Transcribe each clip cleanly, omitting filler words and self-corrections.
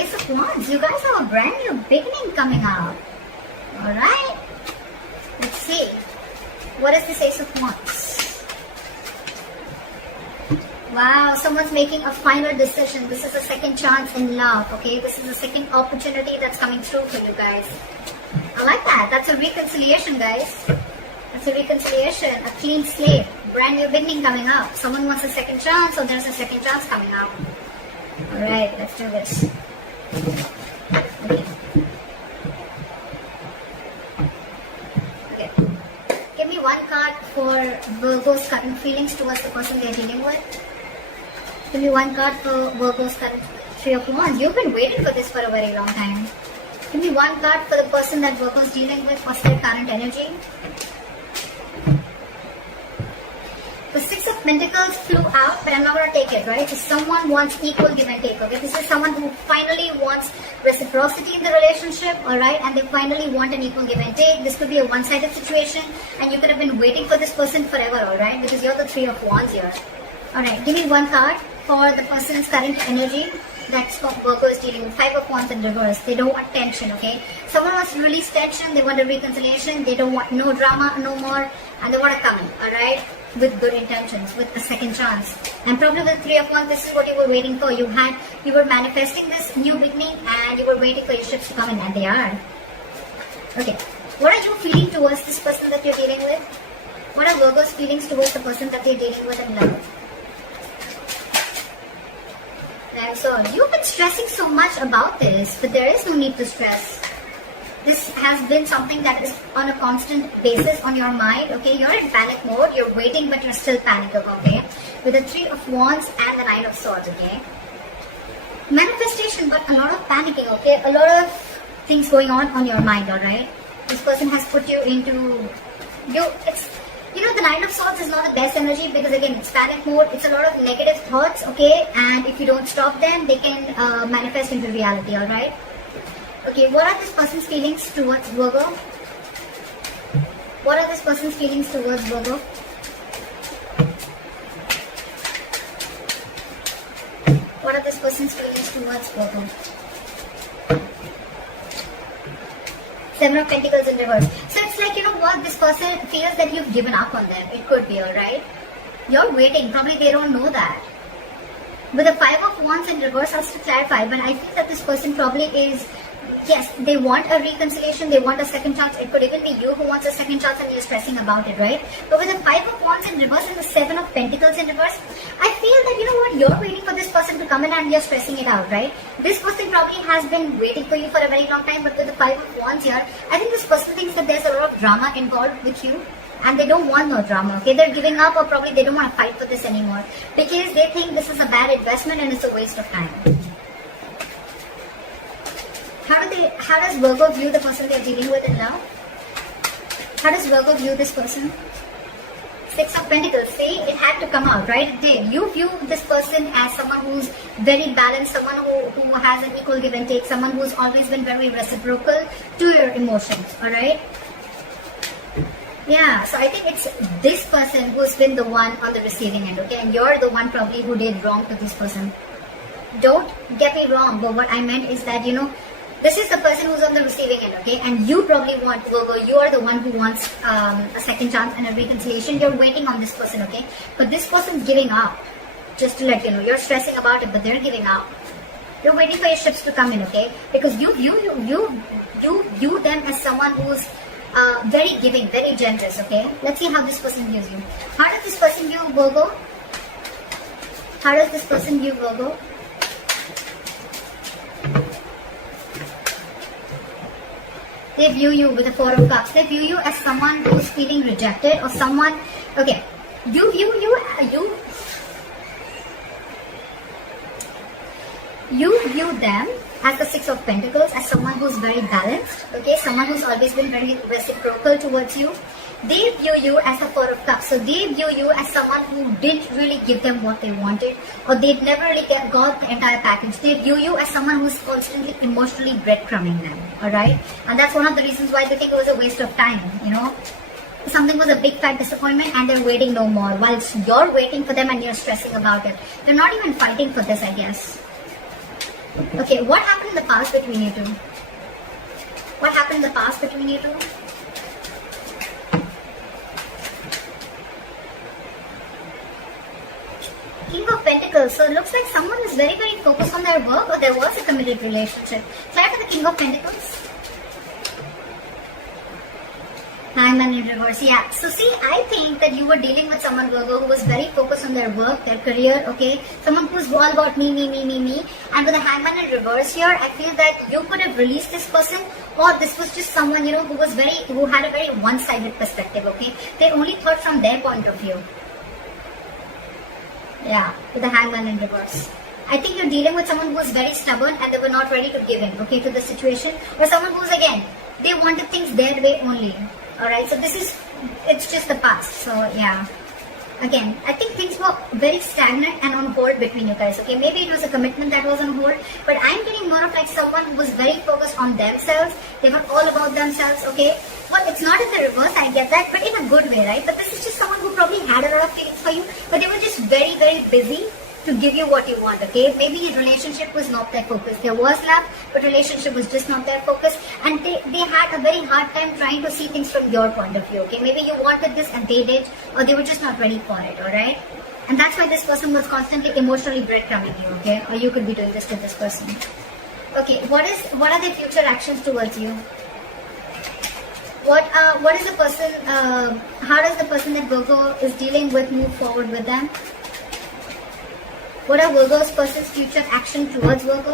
Ace of Wands. You guys have a brand new beginning coming out. Alright. Let's see. What is this Ace of Wands? Wow, someone's making a final decision. This is a second chance in love, okay? This is a second opportunity that's coming through for you guys. I like that. That's a reconciliation, guys. That's a reconciliation. A clean slate. Brand new beginning coming up. Someone wants a second chance, or there's a second chance coming out. Alright, let's do this. Okay. Okay. Give me one card for Virgo's current feelings towards the person they're dealing with. Give me one card for Virgo's current Three of Wands. You've been waiting for this for a very long time. Give me one card for the person that Virgo's dealing with. What's their current energy? The Six of Pentacles flew out, but I'm not going to take it, right? So someone wants equal give and take, okay? This is someone who finally wants reciprocity in the relationship, alright? And they finally want an equal give and take. This could be a one-sided situation, and you could have been waiting for this person forever, alright? Because you're the Three of Wands here. Alright, give me one card for the person's current energy. That's what Virgo is dealing with. Five of Wands in reverse. They don't want tension, okay? Someone wants to release tension. They want a reconciliation. They don't want no drama, no more. And they want to come in, alright? With good intentions, with a second chance. And probably with Three of Wands, this is what you were waiting for. You were manifesting this new beginning, and you were waiting for your ships to come in, and they are. Okay. What are you feeling towards this person that you're dealing with? What are Virgo's feelings towards the person that they're dealing with in love? And so, you've been stressing so much about this, but there is no need to stress. This has been something that is on a constant basis on your mind, okay? You're in panic mode, you're waiting, but you're still panicking, okay? With the Three of Wands and the Nine of Swords, okay? Manifestation, but a lot of panicking, okay? A lot of things going on your mind, alright? This person has put you into... the Nine of Swords is not the best energy because, again, it's panic mode. It's a lot of negative thoughts, okay? And if you don't stop them, they can manifest into reality, alright? Okay, what are this person's feelings towards Virgo? What are this person's feelings towards Virgo? What are this person's feelings towards Virgo? Seven of Pentacles in reverse. So it's like, you know what, this person feels that you've given up on them. It could be, alright? You're waiting. Probably they don't know that. With the Five of Wands in reverse, I'll still clarify, but I feel that this person probably is... Yes, they want a reconciliation, they want a second chance. It could even be you who wants a second chance and you're stressing about it, right? But with the Five of Wands in reverse and the Seven of Pentacles in reverse, I feel that, you know what, you're waiting for this person to come in and you're stressing it out, right? This person probably has been waiting for you for a very long time, but with the Five of Wands here, I think this person thinks that there's a lot of drama involved with you. And they don't want no drama, okay? They're giving up, or probably they don't want to fight for this anymore. Because they think this is a bad investment and it's a waste of time. How does Virgo view the person they're dealing with in love? How does Virgo view this person? Six of Pentacles. See, it had to come out, right? It did. You view this person as someone who's very balanced, someone who has an equal give and take, someone who's always been very reciprocal to your emotions, alright? Yeah, so I think it's this person who's been the one on the receiving end, okay? And you're the one probably who did wrong to this person. Don't get me wrong, but what I meant is that, you know, this is the person who's on the receiving end, okay? And you probably want, Virgo, you are the one who wants a second chance and a reconciliation. You're waiting on this person, okay? But this person's giving up. Just to let you know, you're stressing about it, but they're giving up. You're waiting for your ships to come in, okay? Because you view them as someone who's very giving, very generous, okay? Let's see how this person views you. How does this person view Virgo? How does this person view Virgo? They view you with the Four of Cups. They view you as someone who's feeling rejected or someone... Okay, you view them as the Six of Pentacles, as someone who's very balanced, okay? Someone who's always been very reciprocal towards you. They view you as a Four of Cups. So they view you as someone who didn't really give them what they wanted, or they'd never really got the entire package. They view you as someone who's constantly emotionally breadcrumbing them, alright? And that's one of the reasons why they think it was a waste of time, you know? Something was a big fat disappointment and they're waiting no more, whilst you're waiting for them and you're stressing about it. They're not even fighting for this, I guess. Okay, what happened in the past between you two? What happened in the past between you two? King of Pentacles. So it looks like someone is very, very focused on their work, or there was a committed relationship. Try for the King of Pentacles. Hangman in reverse. Yeah. So see, I think that you were dealing with someone, Virgo, who was very focused on their work, their career, okay? Someone who's all about me. And with the Hangman in reverse here, I feel that you could have released this person, or this was just someone, you know, who had a very one-sided perspective, okay? They only thought from their point of view. Yeah, with the Hangman in reverse. I think you're dealing with someone who was very stubborn and they were not ready to give in, okay, to the situation. Or someone who's, again, they wanted things their way only. Alright, so it's just the past. So, yeah. Again, I think things were very stagnant and on hold between you guys, okay? Maybe it was a commitment that was on hold, but I'm getting more of like someone who was very focused on themselves. They were all about themselves, okay? Well, it's not in the reverse, I get that, but in a good way, right? But this is just someone who probably had a lot of feelings for you, but they were just very, very busy to give you what you want, okay? Maybe your relationship was not their focus. There was love, but relationship was just not their focus, and they had a very hard time trying to see things from your point of view, okay? Maybe you wanted this and they did, or they were just not ready for it, alright? And that's why this person was constantly emotionally breadcrumbing you, okay? Or you could be doing this to this person. Okay, what are their future actions towards you? What is the person, how does the person that Virgo is dealing with move forward with them? What are Virgo's person's future action towards Virgo?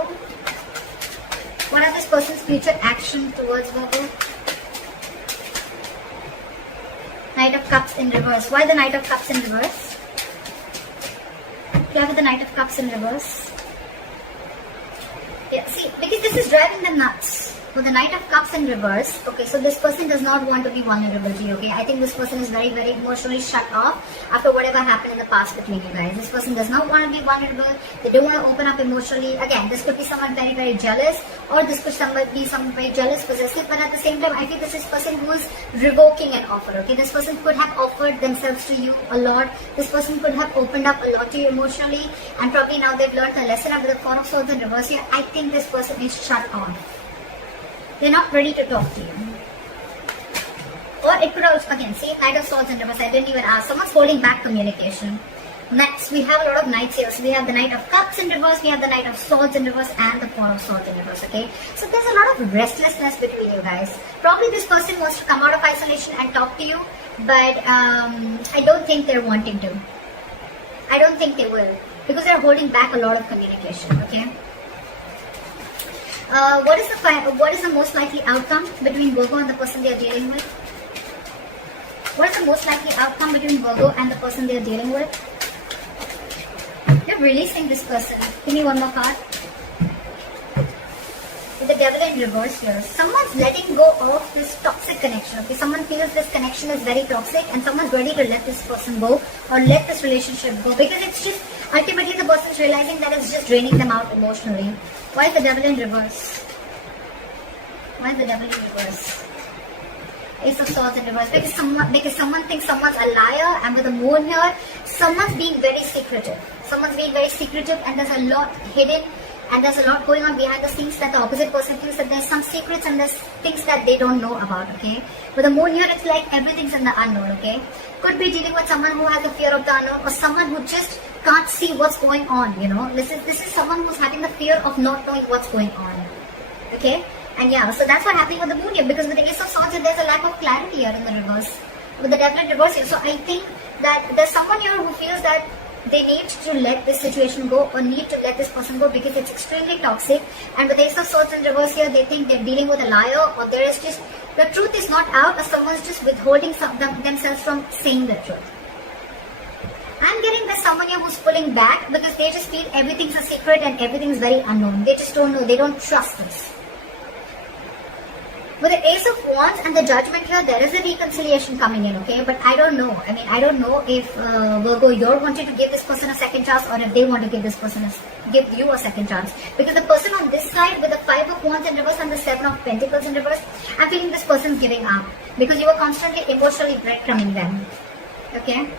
What are this person's future action towards Virgo? Knight of Cups in reverse. Why the Knight of Cups in reverse? Do you have the Knight of Cups in reverse? Yeah, see, because this is driving them nuts. With the Knight of Cups in reverse, okay, so this person does not want to be vulnerable to you, okay? I think this person is very, very emotionally shut off after whatever happened in the past between you guys. This person does not want to be vulnerable. They don't want to open up emotionally. Again, this could be someone very, very jealous, or this could be someone very jealous, possessive, but at the same time, I think this is person who is revoking an offer, okay? This person could have offered themselves to you a lot. This person could have opened up a lot to you emotionally, and probably now they've learned a lesson. After the Four of Swords in reverse here, I think this person is shut off. They're not ready to talk to you. Or it could also, again, see, Knight of Swords in reverse, I didn't even ask. Someone's holding back communication. Next, we have a lot of Knights here. So we have the Knight of Cups in reverse, we have the Knight of Swords in reverse, and the Four of Swords in reverse, okay? So there's a lot of restlessness between you guys. Probably this person wants to come out of isolation and talk to you, but I don't think they're wanting to. I don't think they will, because they're holding back a lot of communication, okay? What is the most likely outcome between Virgo and the person they are dealing with? What is the most likely outcome between Virgo and the person they are dealing with? You're releasing this person. Give me one more card. With the Devil in reverse here. Someone's letting go of this toxic connection. Okay, someone feels this connection is very toxic and someone's ready to let this person go or let this relationship go, because it's just ultimately the person's realizing that it's just draining them out emotionally. Why is the Devil in reverse? Why is the Devil in reverse? Ace of Swords in reverse. Because someone thinks someone's a liar, and with the Moon here, someone's being very secretive. Someone's being very secretive, and there's a lot hidden, and there's a lot going on behind the scenes that the opposite person feels that there's some secrets and there's things that they don't know about, okay? With the Moon here, it's like everything's in the unknown, okay? Could be dealing with someone who has a fear of the unknown, or someone who just can't see what's going on, you know? This is someone who's having the fear of not knowing what's going on, okay? And yeah, so that's what's happening with the Moon here, because with the Ace of Swords, there's a lack of clarity here in the reverse. With the Devil in reverse here, so I think that there's someone here who feels that they need to let this situation go, or need to let this person go, because it's extremely toxic. And with the Ace of Swords in reverse here, they think they're dealing with a liar, or there is just, the truth is not out, or someone's just withholding themselves from saying the truth. I'm getting there's someone here who's pulling back because they just feel everything's a secret and everything's very unknown. They just don't know, they don't trust this. With the Ace of Wands and the Judgment here, there is a reconciliation coming in, okay? But I don't know. I mean, I don't know if Virgo, you're wanting to give this person a second chance, or if they want to give you a second chance. Because the person on this side with the Five of Wands in reverse and the Seven of Pentacles in reverse, I'm feeling this person's giving up because you were constantly emotionally breadcrumbing them, okay?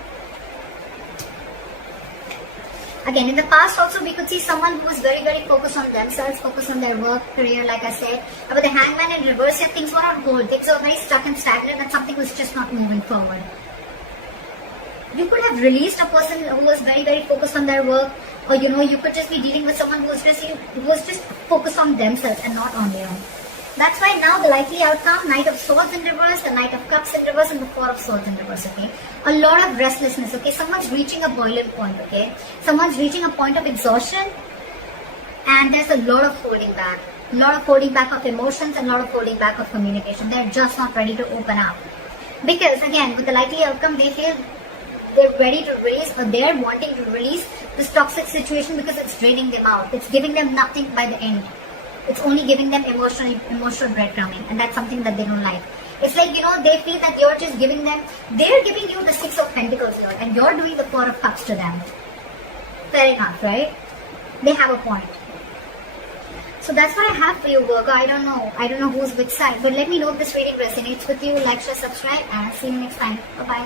Again, in the past also we could see someone who was very, very focused on themselves, focused on their work, career, like I said. But with the Hangman in reverse here, things were on hold. Things were very stuck and stagnant and something was just not moving forward. You could have released a person who was very, very focused on their work, or you could just be dealing with someone who was just focused on themselves and not on you. That's why now the likely outcome, Knight of Swords in reverse, the Knight of Cups in reverse, and the Four of Swords in reverse, okay? A lot of restlessness, okay? Someone's reaching a boiling point, okay? Someone's reaching a point of exhaustion, and there's a lot of holding back. A lot of holding back of emotions and a lot of holding back of communication. They're just not ready to open up. Because, again, with the likely outcome, they feel they're ready to release, or they're wanting to release this toxic situation because it's draining them out. It's giving them nothing by the end. It's only giving them emotional breadcrumbing, and that's something that they don't like. It's like, they feel that you're just giving them, they're giving you the Six of Pentacles here, and you're doing the Four of Cups to them. Fair enough, right? They have a point. So that's what I have for you, Virgo. I don't know who's which side, but let me know if this reading resonates with you. Like, share, subscribe, and see you next time. Bye-bye.